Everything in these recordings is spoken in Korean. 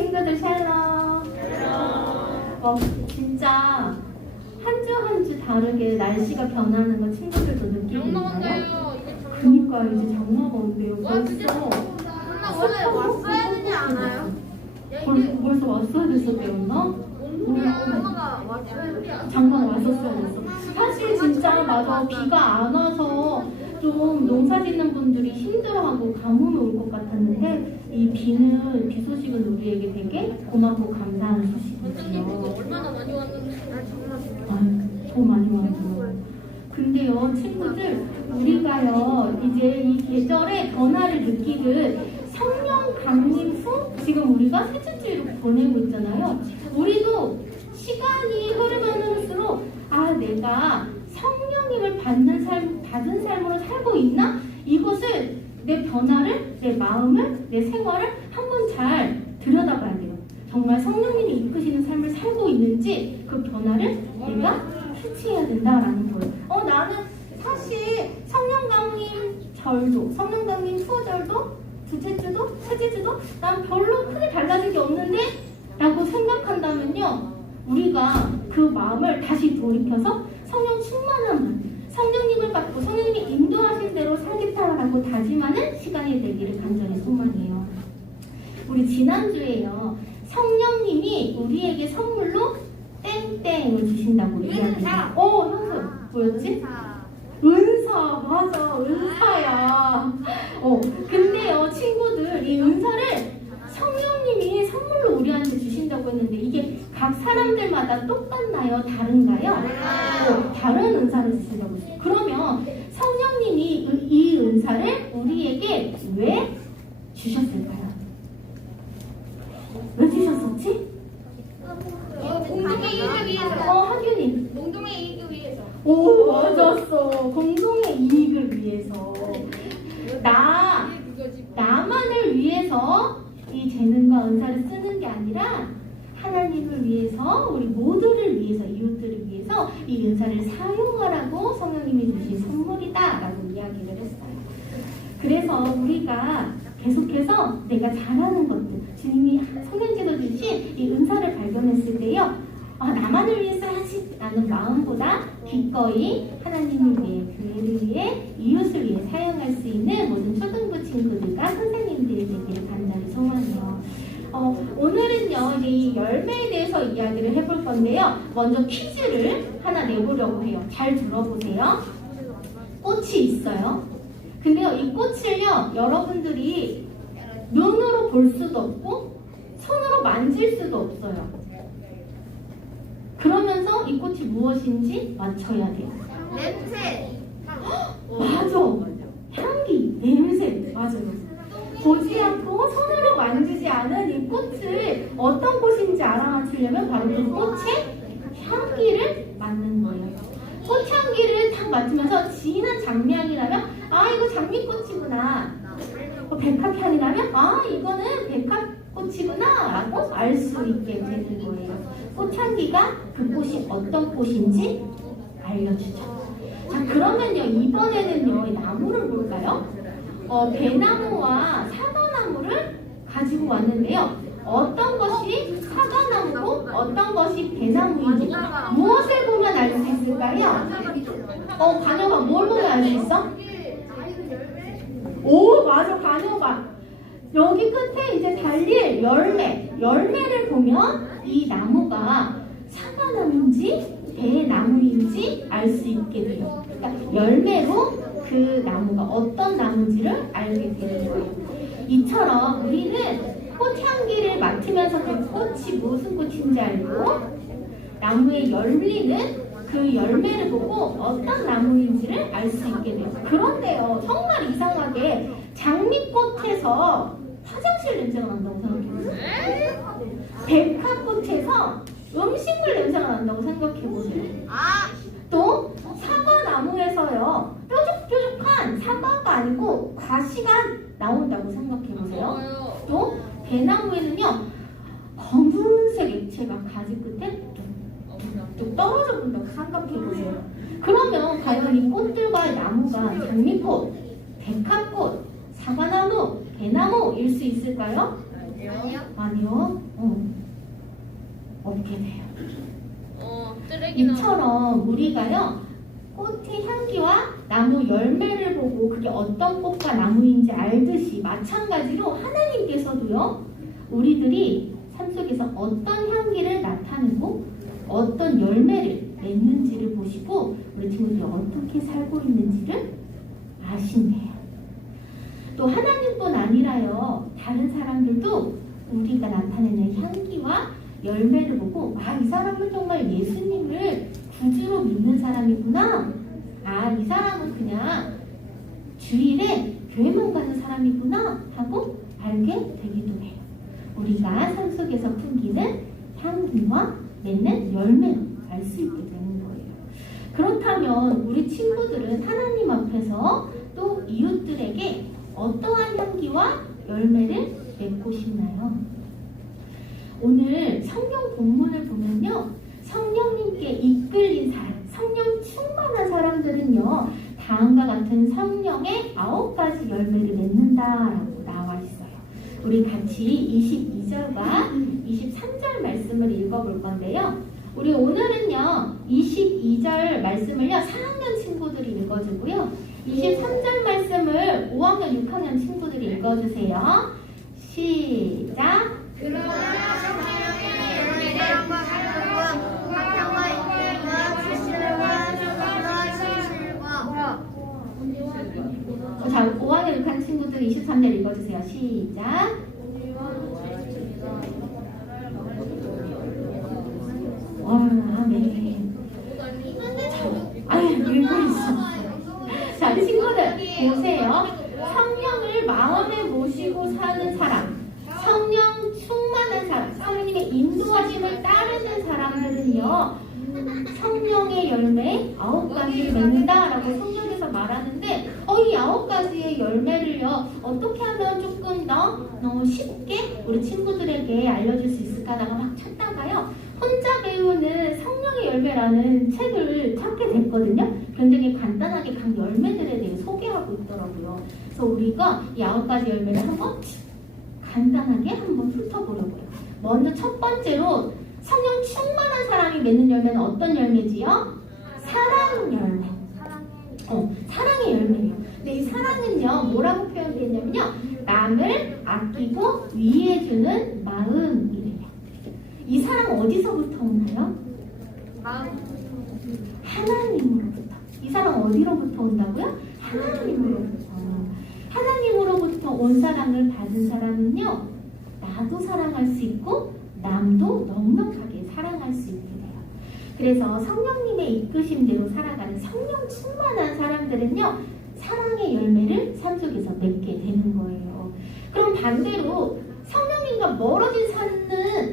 친구들 샬롬. 진짜 한 주 한 주 다르게 날씨가 변하는 거 친구들도 느끼고 있나요? 그니까 이제 장마가 온대요. 벌써 원래 왔어야 되지 않아요? 벌써 왔어야 됐었대였나? 장마가 왔어야 되지 장마 왔었어야 됐어. 사실 진짜 맞아. 비가 안 와서 좀 농사 짓는 분들이 힘들어하고 가뭄이 올 것 같았는데 이 비 소식은 우리에게 되게 고맙고 감사한 소식이에요. 얼마나 많이 왔는데. 더 많이 와요. 근데요, 친구들, 우리가요, 이제 이 계절의 변화를 느끼듯 성령 강림 후 지금 우리가 셋째 주일을 보내고 있잖아요. 우리도 시간이 흐르면 흐를수록 내가 성령님을 받은 삶으로 살고 있나? 이것을 내 변화를, 내 마음을, 내 생활을 한번 잘 들여다봐야 돼요. 정말 성령님이 이끄시는 삶을 살고 있는지 그 변화를 내가 캐치해야 된다라는 거예요. 나는 사실 성령 강림 절도, 성령 강림 후절도, 둘째 주도, 셋째 주도 난 별로 크게 달라진 게 없는데? 라고 생각한다면요. 우리가 그 마음을 다시 돌이켜서 성령 충만함을, 성령님을 받고 성령님이 인도하신 대로 살겠다라고 다짐하는 시간이 되기를 간절히 소망해요. 우리 지난주에요. 성령님이 우리에게 선물로 땡땡을 주신다고 이야기해요. 현수 뭐였지? 은사 맞아, 은사야. 근데요 친구들, 이 은사를 성령님이 선물로 우리한테 주신다고 했는데 이게 각 사람들마다 똑같나요? 다른가요? 다른 은사를 주신다고 했어요. 그러면 성령님이 이 은사를 우리에게 왜 주셨을까요? 왜 주셨었지? 공동의 이익을 위해서. 하균이. 공동의 이익을 위해서. 오, 맞았어. 공동의 이익을 위해서. 나만을 위해서 이 재능과 은사를 쓰는 게 아니라 하나님을 위해서, 우리 모두를 위해서, 이웃들을 위해서 이 은사를 사용하라고 성령님이 주신 선물이다 라고 이야기를 했어요. 그래서 우리가 계속해서 내가 잘하는 것들, 주님이 성령께서 주신 이 은사를 발견했을 때요, 나만을 위해 써야지 라는 마음보다 기꺼이 하나님을 위해, 교회를 위해, 이웃을 위해 사용할 수 있는 모든 초등부 친구들과 선생님들이 되기를 간절히 소망해요. 오늘은요, 이제 이 열매에 대해서 이야기를 해볼 건데요. 먼저 퀴즈를 하나 내보려고 해요. 잘 들어보세요. 꽃이 있어요. 근데요, 이 꽃을요, 여러분들이 눈으로 볼 수도 없고 손으로 만질 수도 없어요. 그러면서 이 꽃이 무엇인지 맞춰야 돼요. 냄새. 맞아. 향기, 냄새. 맞아요. 보지 않고 손으로 만지지 않은 이 꽃을 어떤 꽃인지 알아맞히려면 바로 그 꽃의 향기를 맡는 거예요. 꽃향기를 딱 맡으면서 진한 장미향이라면 이거 장미꽃이구나. 백합향이라면 이거는 백합꽃이구나 라고 알 수 있게 되는 거예요. 꽃향기가 그 꽃이 어떤 꽃인지 알려주죠. 자, 그러면요, 이번에는요, 이 나무를 볼까요? 배나무와 사과나무를 가지고 왔는데요. 어떤 것이 사과나무고 어떤 것이 배나무인지 무엇을 보면 알 수 있을까요? 관여가 뭘 보면 알 수 있어? 오, 맞아, 관여가. 여기 끝에 이제 달릴 열매를 보면 이 나무가 사과나무인지 배나무인지 알 수 있게 돼요. 그러니까 열매로 그 나무가 어떤 나무인지를 알게 되는 거예요. 이처럼 우리는 꽃향기를 맡으면서 그 꽃이 무슨 꽃인지 알고 나무에 열리는 그 열매를 보고 어떤 나무인지를 알 수 있게 돼요. 그런데요, 정말 이상하게 장미꽃에서 화장실 냄새가 난다고 생각해보세요. 백합꽃에서 음식물 냄새가 난다고 생각해보세요. 또 사과나무에서요, 뾰족뾰족한 사과가 아니고 가시가 나온다고 생각해보세요. 또 배나무에는요, 검은색 액체가 가지 끝에 뚝뚝 떨어져 본다고 생각해보세요. 그러면 과연 이 꽃들과 나무가 장미꽃, 백합꽃, 사과나무, 배나무일 수 있을까요? 아니요. 아니요. 어떻게 돼요? 쓰레기나. 이처럼 우리가요, 꽃의 향기와 나무 열매를 보고 그게 어떤 꽃과 나무인지 알듯이 마찬가지로 하나님께서도요, 우리들이 삶 속에서 어떤 향기를 나타내고 어떤 열매를 맺는지를 보시고 우리 친구들이 어떻게 살고 있는지를 아신대요. 또 하나님뿐 아니라요, 다른 사람들도 우리가 나타내는 향기와 열매를 보고 이 사람은 정말 예수님을 구주로 믿는 사람이구나. 이 사람은 그냥 주일에 교회만 가는 사람이구나 하고 알게 되기도 해요. 우리가 삶 속에서 풍기는 향기와 맺는 열매를 알 수 있게 되는 거예요. 그렇다면 우리 친구들은 하나님 앞에서 또 이웃들에게 어떠한 향기와 열매를 맺고 싶나요? 오늘 성경 본문을 보면요, 성령님께 이끌린 사람, 성령 충만한 사람들은요, 다음과 같은 성령의 9가지 열매를 맺는다라고 나와 있어요. 우리 같이 22절과 23절 말씀을 읽어볼 건데요. 우리 오늘은요, 22절 말씀을요, 4학년 친구들이 읽어주고요. 23절 말씀을 5학년, 6학년 친구들이 읽어주세요. 시작! 그러나 성령의 열매는 사랑과 화평과 인내와 불신과 진실과 자, 5학년 6학년 친구들 23절 읽어주세요. 시작! 아멘. 아유, 읽고 있어. 자, 친구들 보세요. 성령을 마음에 모시고 사는 사람, 성령 충만한 사람, 성령님의 인도하심을 따르는 사람들은요, 성령의 열매 9가지를 맺는다라고 성경에서 말하는데, 이 9가지의 열매를요, 어떻게 하면 조금 더 쉽게 우리 친구들에게 알려줄 수 있을까라고 막 찾다가요, 혼자 배우는 성령의 열매라는 책을 찾게 됐거든요. 굉장히 간단하게 각 열매들에 대해 소개하고 있더라고요. 그래서 우리가 이 9가지 열매를 한번 간단하게 한번 훑어보려고요. 먼저 첫 번째로 성령 충만한 사람이 맺는 열매는 어떤 열매지요? 사랑 열매. 사랑의 열매예요. 근데 이 사랑은요, 뭐라고 표현되냐면요, 남을 아끼고 위해주는 마음이래요. 이 사랑 어디서부터 오나요? 하나님으로부터. 이 사랑 어디로부터 온다고요? 하나님으로부터. 하나님으로부터 온 사랑을 받은 사람은요, 나도 사랑할 수 있고 남도 넉넉하게 사랑할 수 있게 돼요. 그래서 성령님의 이끄심대로 살아가는 성령 충만한 사람들은요, 사랑의 열매를 삶 속에서 맺게 되는 거예요. 그럼 반대로 성령님과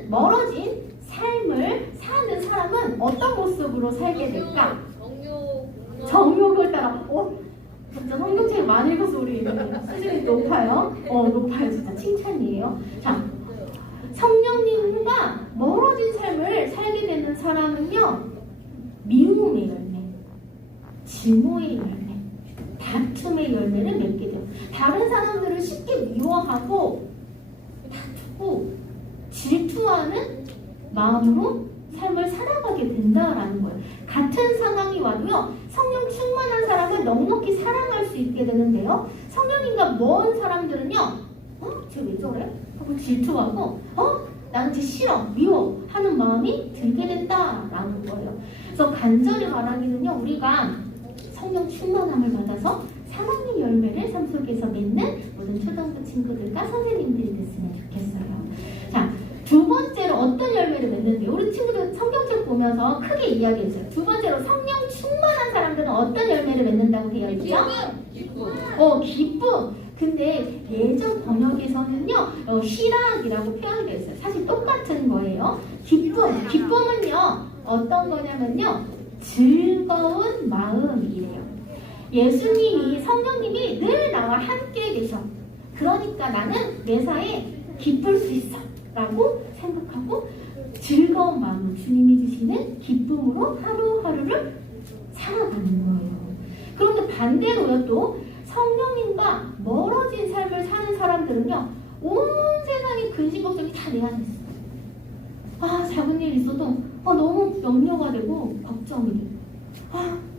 멀어진 삶을 사는 사람은 어떤 모습으로 살게 될까? 정욕을 따라. 진짜 성경책 많이 읽어서 우리 수준이 높아요. 높아요. 진짜 칭찬이에요. 자, 성령님과 멀어진 삶을 살게 되는 사람은요, 미움의 열매, 증오의 열매, 다툼의 열매를 맺게 돼요. 다른 사람들을 쉽게 미워하고 다투고 질투하는 마음으로 삶을 살아가게 된다라는 거예요. 같은 상황이 와도요, 성령 충만한 사람을 넉넉히 사랑할 수 있게 되는데요, 성령님과 먼 사람들은요, 쟤 왜 저래? 하고 질투하고, 나는 쟤 싫어, 미워 하는 마음이 들게 된다라는 거예요. 그래서 간절히 바라기는요, 우리가 성령 충만함을 받아서 사랑의 열매를 삶 속에서 맺는 모든 초등부 친구들과 선생님들이 됐으면 좋겠어요. 자, 두 번째로 어떤 열매를 맺는데요? 우리 친구들 성경책 보면서 크게 이야기했어요. 두 번째로 성령 충만한 사람들은 어떤 열매를 맺는다고 되어 있죠? 기쁨. 근데 예전 번역에서는요, 희락이라고 표현되어 있어요. 사실 똑같은 거예요. 기쁨은요, 어떤 거냐면요, 즐거운 마음이래요. 예수님이, 성령님이 늘 나와 함께 계셔. 그러니까 나는 매사에 기쁠 수 있어 라고 생각하고 즐거운 마음을 주님이 주시는 기쁨으로 하루하루를 살아가는 거예요. 그런데 반대로요, 또 성령님과 멀어진 삶을 사는 사람들은요, 온 세상의 근심 걱정이 다 내 안에 있어. 아, 작은 일 있어도 너무 염려가 되고 걱정이 돼.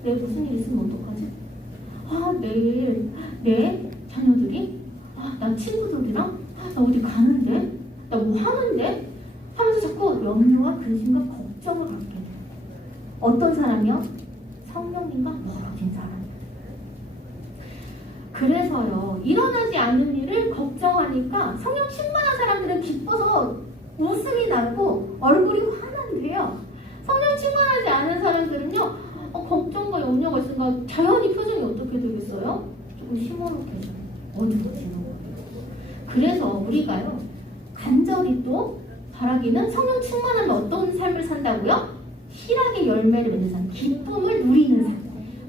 내일 무슨 일 있으면 어떡하지? 내일 내 자녀들이 나 친구들이랑 나 어디 가는데? 나 뭐 하는데? 하면서 자꾸 염려와 근심과 걱정을 갖게 돼. 어떤 사람이요? 성령님과 멀어진 사람. 그래서요, 일어나지 않는 일을 걱정하니까 성령 충만한 사람들은 기뻐서 웃음이 나고 얼굴이 환한데요. 성령 충만하지 않은 사람들은요, 걱정과 염려가 있으니까 자연히 표정이 어떻게 되겠어요? 조금 시무룩해져. 어두워지는 거예요. 그래서 우리가요, 간절히 또 바라기는 성령 충만한 어떤 삶을 산다고요? 희락의 열매를 맺는 삶, 기쁨을 누리는 삶.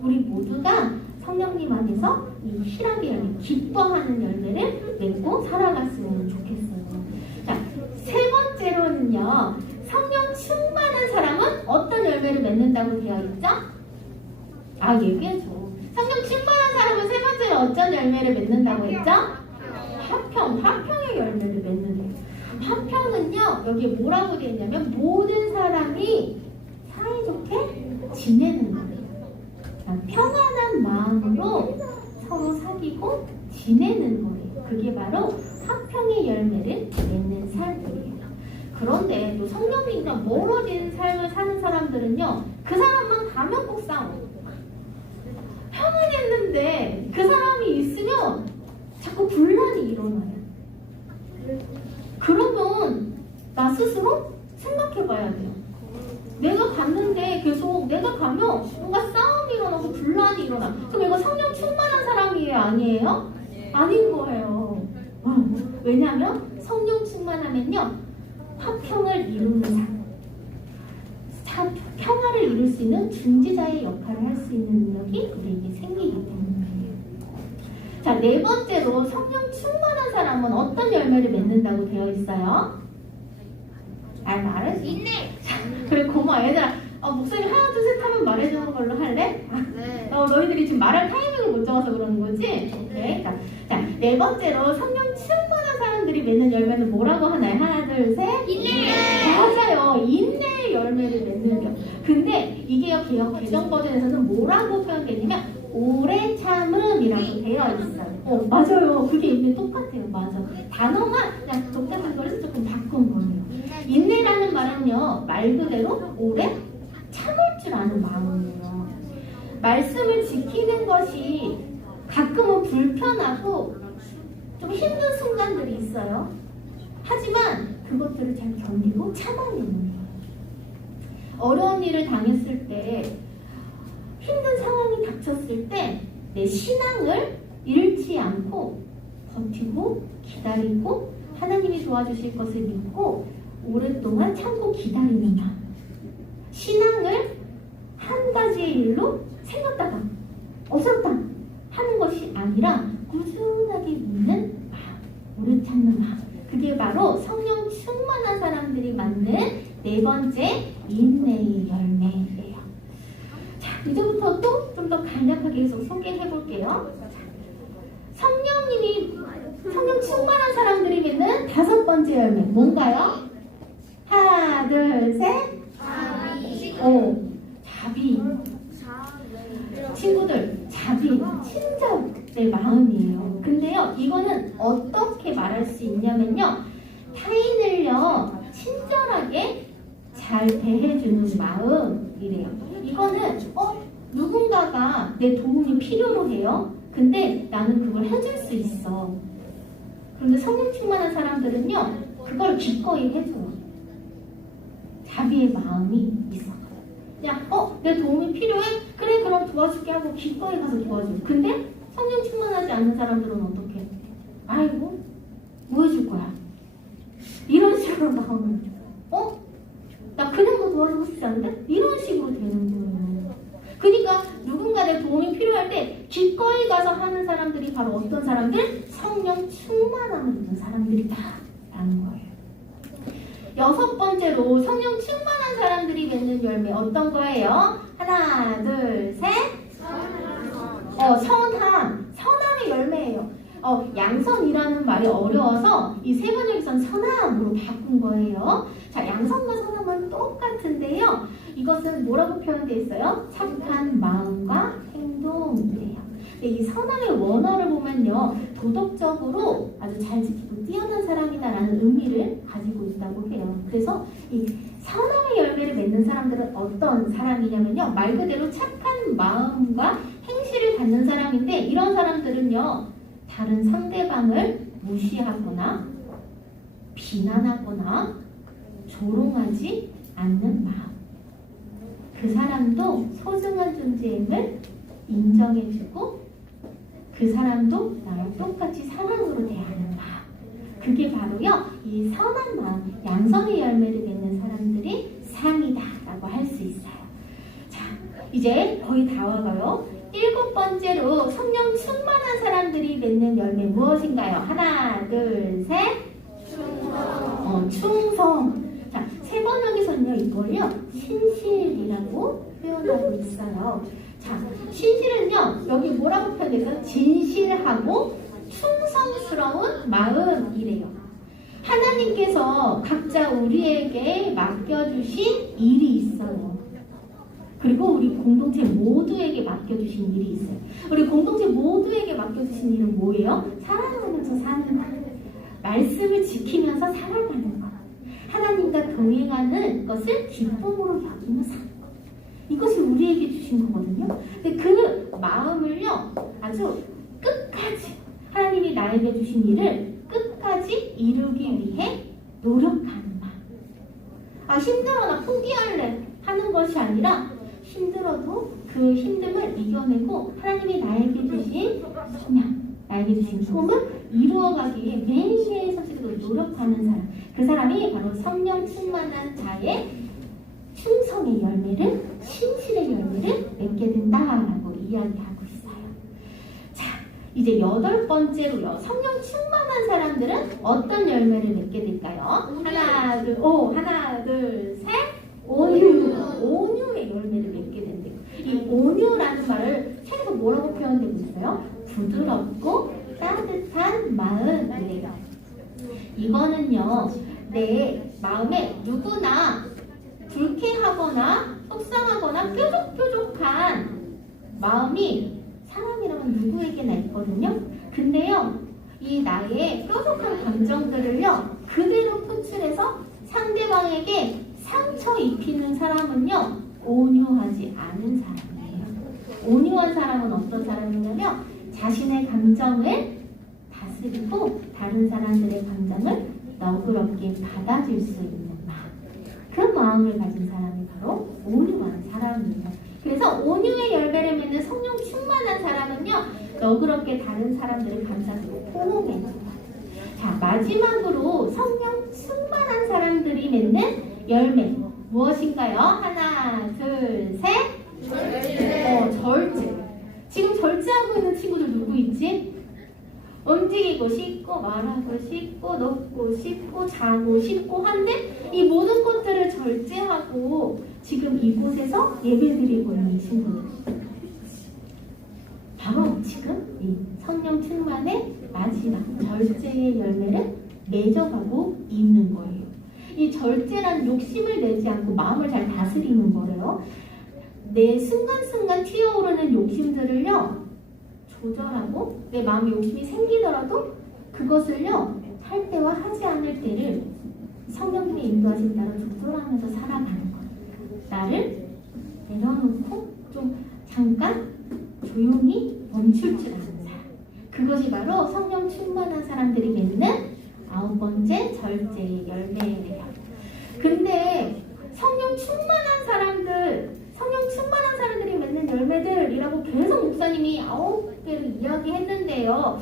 우리 모두가 성령님 안에서 이 희락의 열매, 기뻐하는 열매를 맺고 살아갔으면 좋겠어요. 자, 세 번째로는요, 성령 충만한 사람은 어떤 열매를 맺는다고 되어 있죠? 얘기해줘. 성령 충만한 사람은 세 번째로 어떤 열매를 맺는다고 했죠? 화평의 열매를 맺는데요. 화평은요, 여기에 뭐라고 되어 있냐면 모든 사람이 사이좋게 지내는 거예요. 평안한 마음으로 서로 사귀고 지내는 거예요. 그게 바로 화평의 열매를 맺는 삶이에요. 그런데 또 성령님과 멀어진 삶을 사는 사람들은요, 그 사람만 가면 꼭 싸워. 평안했는데 그 사람이 있으면 자꾸 분란이 일어나요. 그러면 나 스스로 생각해 봐야 돼요. 내가 갔는데 계속 내가 가면 뭔가 싸움이 일어나고 분란이 일어나. 그럼 이거 성령 충만한 사람이에요? 아니에요? 아닌 거예요. 왜냐하면 성령 충만하면요, 화평을 이루는 삶, 평화를 이룰 수 있는 중지자의 역할을 할 수 있는 능력이 우리에게 생기기 때문이에요. 자, 네 번째로 성령 충만한 사람은 어떤 열매를 맺는다고 되어 있어요? 말해줘. 인내. 그래, 고마워. 얘들아, 목소리 하나 둘 셋 하면 말해주는 걸로 할래? 네. 너희들이 지금 말할 타이밍을 못 잡아서 그러는 거지? 오케이. 자, 네 번째로 성령 충만한 사람들이 맺는 열매는 뭐라고 하나요? 하나 둘 셋. 인내. 맞아요. 인내의 열매를 맺는 것. 근데 이게요, 개역 개정 버전에서는 뭐라고 표현되냐면 오래 참음이라고 되어 있어요. 맞아요. 그게 인내 똑같아요. 맞아. 단어만 그냥 동작한 거를 조금 바꾼 거예요. 인내라는 말은요, 말 그대로 오래 참을 줄 아는 마음이에요. 말씀을 지키는 것이 가끔은 불편하고 좀 힘든 순간들이 있어요. 하지만 그것들을 잘 견디고 참아내는 거예요. 어려운 일을 당했을 때, 힘든 상황이 닥쳤을 때 내 신앙을 잃지 않고 버티고 기다리고 하나님이 도와주실 것을 믿고 오랫동안 참고 기다리는 마음. 신앙을 한 가지의 일로 생겼다가 없었다 하는 것이 아니라 꾸준하게 믿는 마음, 오래 참는 마음. 그게 바로 성령 충만한 사람들이 갖는 네 번째 인내의 열매예요. 자, 이제부터 또 좀 더 간략하게 계속 소개해 볼게요. 성령 충만한 사람들이 맺는 다섯 번째 열매 뭔가요? 하나, 둘, 셋. 자비. 친구들, 자비, 친절의 마음이에요. 근데요, 이거는 어떻게 말할 수 있냐면요, 타인을요, 친절하게 잘 대해주는 마음이래요. 이거는 누군가가 내 도움이 필요로 해요. 근데 나는 그걸 해줄 수 있어. 그런데 성령 충만한 사람들은요, 그걸 기꺼이 해줘요. 자비의 마음이 있어. 그냥 내 도움이 필요해? 그래, 그럼 도와줄게 하고 기꺼이 가서 도와줘요. 근데 성령 충만하지 않는 사람들은 어떻게 해? 아이고, 뭐 해줄 거야? 이런 식으로 나오는 거예요. 나 그냥 너 도와주고 싶지 않은데? 이런 식으로 되는 거예요. 그러니까 누군가 내 도움이 필요할 때 기꺼이 가서 하는 사람들이 바로 어떤 사람들? 성령 충만함을 있는 사람들이다 라는 거예요. 여섯 번째로 성령 충만한 사람들이 맺는 열매 어떤 거예요? 하나, 둘, 셋. 선함의 열매예요. 양선이라는 말이 어려워서 이 세 번역에선 선함으로 바꾼 거예요. 자, 양선과 선함은 똑같은데요. 이것은 뭐라고 표현되어 있어요? 착한 마음과 행동이래요. 이 선함의 원어를 보면요, 도덕적으로 아주 잘 지키고 뛰어난 사람이다라는 의미를 가지고 있다고 해요. 그래서 이 선함의 열매를 맺는 사람들은 어떤 사람이냐면요, 말 그대로 착한 마음과 행실을 갖는 사람인데, 이런 사람들은요, 다른 상대방을 무시하거나 비난하거나 조롱하지 않는 마음. 그 사람도 소중한 존재임을 인정해주고 그 사람도 나를 똑같이 사랑으로 대하는 마음. 그게 바로요, 이 선한 마음, 양선의 열매를 맺는 사람들이 삶이다라고 할 수 있어요. 자, 이제 거의 다 와가요. 7번째로 성령 충만한 사람들이 맺는 열매 무엇인가요? 하나, 둘, 셋. 충성. 자, 세 번역에서는요, 이걸요, 신실이라고 표현하고 있어요. 자, 신실은요, 여기 뭐라고 표현해서 진실하고 충성스러운 마음이래요. 하나님께서 각자 우리에게 맡겨주신 일이 있어요. 그리고 우리 공동체 모두에게 맡겨주신 일이 있어요. 우리 공동체 모두에게 맡겨주신 일은 뭐예요? 사랑하면서 사는 것. 말씀을 지키면서 살아가는 것. 하나님과 동행하는 것을 기쁨으로 여기며 사는 것. 이것이 우리에게 주신 거거든요. 근데 그 마음을요, 아주 끝까지 하나님이 나에게 주신 일을 끝까지 이루기 위해 노력하는 마음. 힘들어, 나 포기할래 하는 것이 아니라 힘들어도 그 힘듦을 이겨내고 하나님이 나에게 주신 소명, 나에게 주신 꿈을 이루어가기 위해 매일매일 성실하게 노력하는 사람. 그 사람이 바로 성령 충만한 자의 충성의 열매를, 신실의 열매를 맺게 된다라고 이야기하고 있어요. 자, 이제 8번째로요. 성령 충만한 사람들은 어떤 열매를 맺게 될까요? 하나, 둘, 셋. 온유의 열매를 맺게 된대요. 이 온유라는 말을 책에서 뭐라고 표현되고 있어요? 부드럽고 따뜻한 마음이래요. 이거는요, 내 마음에 누구나 불쾌하거나 속상하거나 뾰족뾰족한 마음이 사람이라면 누구에게나 있거든요. 근데요, 이 나의 뾰족한 감정들을요, 그대로 표출해서 상대방에게 상처 입히는 사람은요, 온유하지 않은 사람이에요. 온유한 사람은 어떤 사람이냐면 자신의 감정을 다스리고 다른 사람들의 감정을 너그럽게 받아줄 수 있는 마음. 그 마음을 가진 사람이 바로 온유한 사람입니다. 그래서 온유의 열매를 맺는 성령 충만한 사람은요, 너그럽게 다른 사람들을 감싸주고 포옹해줘요. 자, 마지막으로 성령 충만한 사람들이 맺는 열매 무엇인가요? 하나, 둘, 셋. 절제. 지금 절제하고 있는 친구들 누구 있지? 움직이고 싶고 말하고 싶고 먹고 싶고 자고 싶고 한데 이 모든 것들을 절제하고 지금 이곳에서 예배드리고 있는 친구들, 바로 지금 이 성령 충만의 마지막 절제의 열매를 맺어가고 있는 거예요. 이 절제란 욕심을 내지 않고 마음을 잘 다스리는 거예요. 내 순간순간 튀어오르는 욕심들을요, 조절하고 내 마음에 욕심이 생기더라도 그것을요, 할 때와 하지 않을 때를 성령님의 인도하신 따라 조절하면서 살아가는 거예요. 나를 내려놓고 좀 잠깐 조용히 멈출 줄 아는 사람. 그것이 바로 성령 충만한 사람들이 맺는 9번째 절제의 열매예요. 근데 성령 충만한 사람들이 맺는 열매들이라고 계속 목사님이 9개를 이야기했는데요.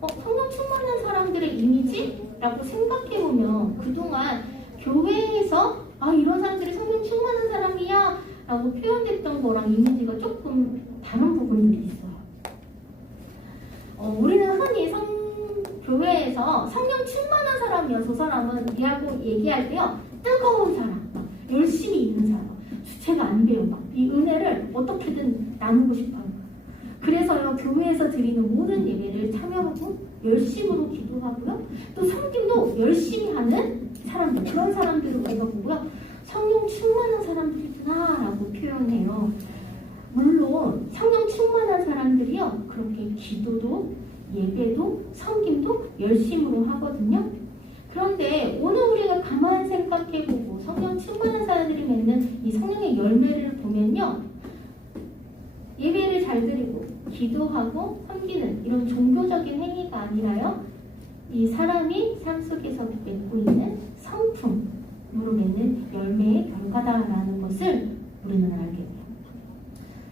성령 충만한 사람들의 이미지라고 생각해보면 그동안 교회에서 이런 사람들이 성령 충만한 사람이야 라고 표현됐던 거랑 이미지가 조금 다른 부분들이 있어요. 우리는 흔히 교회에서 성령 충만한 사람이야, 저 사람은 라고 얘기할 때요, 뜨거운 사람, 열심히 있는 사람, 주체가 안 돼요. 이 은혜를 어떻게든 나누고 싶어요. 그래서요, 교회에서 드리는 모든 예배를 참여하고 열심으로 기도하고요. 또 섬김도 열심히 하는 사람들, 그런 사람들을 우리가 보고요. 성령 충만한 사람들이구나라고 표현해요. 물론 성령 충만한 사람들이요. 그렇게 기도도 예배도 섬김도 열심으로 하거든요. 그런데 오늘 우리가 가만 생각해보고 성령 충만한 사람들이 맺는 이 성령의 열매를 보면요. 예배를 잘 드리고 기도하고 섬기는 이런 종교적인 행위가 아니라요. 이 사람이 삶 속에서 맺고 있는 성품으로 맺는 열매의 결과다라는 것을 우리는 알게 돼요.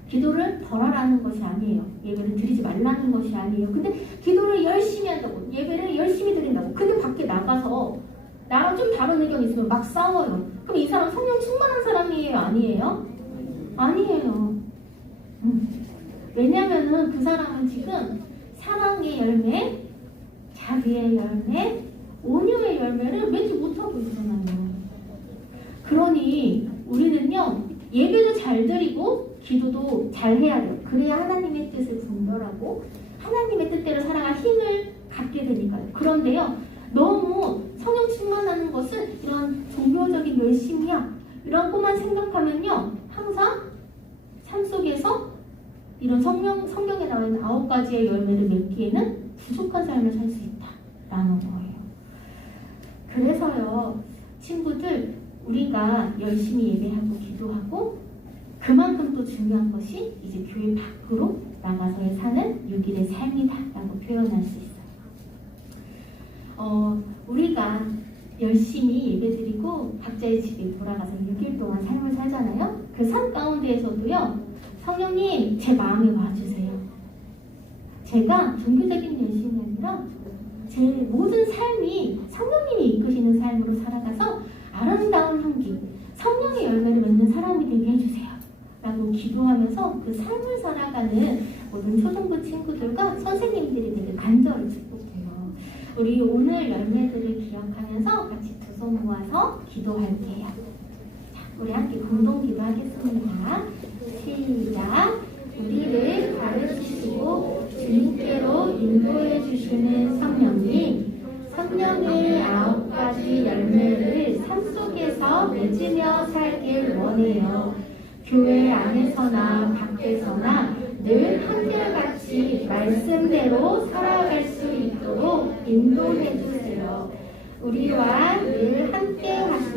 기도를 덜 하라는 것이 아니에요. 예배를 드리지 말라는 것이 아니에요. 근데 기도를 열심히 한다고, 예배를 열심히 드린다고. 근데 밖에 나가서 나랑 좀 다른 의견이 있으면 막 싸워요. 그럼 이 사람 성령 충만한 사람이에요? 아니에요? 아니에요. 왜냐면은 그 사람은 지금 사랑의 열매, 자비의 열매, 온유의 열매를 맺지 못하고 있잖아요. 그러니 우리는요, 예배도 잘 드리고 기도도 잘 해야 돼요. 그래야 하나님의 뜻을 분별하고 하나님의 뜻대로 살아갈 힘을 갖게 되니까요. 그런데요, 너무 성령 충만하는 것은 이런 종교적인 열심이야, 이런 것만 생각하면요, 항상 삶 속에서 이런 성경에 나와 있는 9가지의 열매를 맺기에는 부족한 삶을 살 수 있다라는 거예요. 그래서요, 친구들, 우리가 열심히 예배하고 기도하고 그만큼 또 중요한 것이 이제 교회 밖으로 나가서의 사는 6일의 삶이다라고 표현할 수 있어요. 우리가 열심히 예배드리고 각자의 집에 돌아가서 6일 동안 삶을 살잖아요. 그 삶 가운데에서도요, 성령님 제 마음에 와주세요. 제가 종교적인 열심이 아니라 제 모든 삶이 성령님이 이끄시는 삶으로 살아가서 아름다운 향기, 성령의 열매를 맺는 사람이 되게 해주세요 라고 기도하면서 그 삶을 살아가는 모든 초등부 친구들과 선생님들이 되게 간절히 축복해요. 우리 오늘 열매들을 기억하면서 같이 두 손 모아서 기도할게요. 자, 우리 함께 공동 기도하겠습니다. 시작. 우리를 가르치시고 주님께로 인도해 주시는 성령님, 성령의 9가지 열매를 삶 속에서 맺으며 살길 원해요. 교회 안에서나 밖에서나 늘 한결같이 말씀대로 살아갈 수 있도록 인도해 주세요. 우리와 늘 함께 하시고